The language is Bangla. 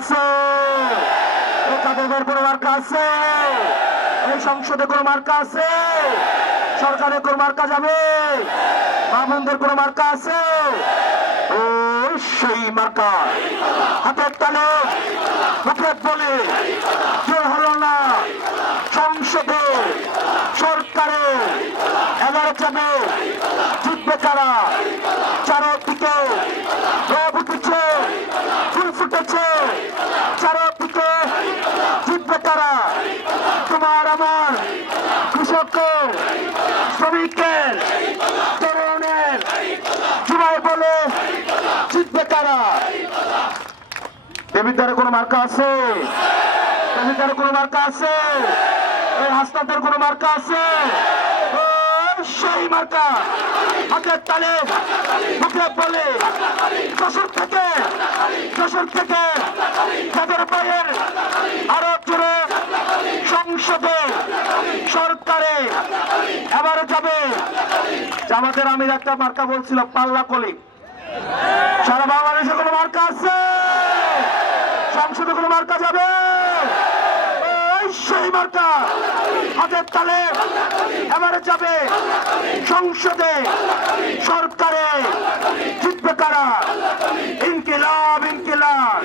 আছে? কোনো মার্কা আছে? এই সংসদে কোনো মার্কা আছে? সরকারে কোনো মার্কা যাবে? মামুনদের কোনো মার্কা আছে? ও সেই মার্কা হাতের তালে মুখে বলে জোর হলো না। সংসদে সরকারে এগারো যাবে, জিতবে কারা? চারদিকে রব উঠেছে, ফুল ফুটেছে, চারদিকে জিতবে কারা? তোমার আমার, কৃষকের, শ্রমিকের, তরুণের, যুবাই বলে জিতবে কারা? দেবিদ্বারে কোনো মার্কা আছে? দেবিদ্বারে কোনো মার্কা আছে? এই হাসনাতের কোনো মার্কা আছে? সেই মার্কা হাতের তালে মুখে বলে যশোর থেকে তাদের পায়ের আরো জোরে সংসদে সরকারে এবারে যাবে। জামাতের আমির একটা মার্কা বলছিল পাল্লা কলি। সারা বাংলাদেশে কোনো মার্কা আছে? সংসদে কোনো মার্কা যাবে? সেই মার্কা হাতের তালে এবারে যাবে। সংসদে সরকারে জিতবে কারা? ইনকিলাব ইনকিলাব।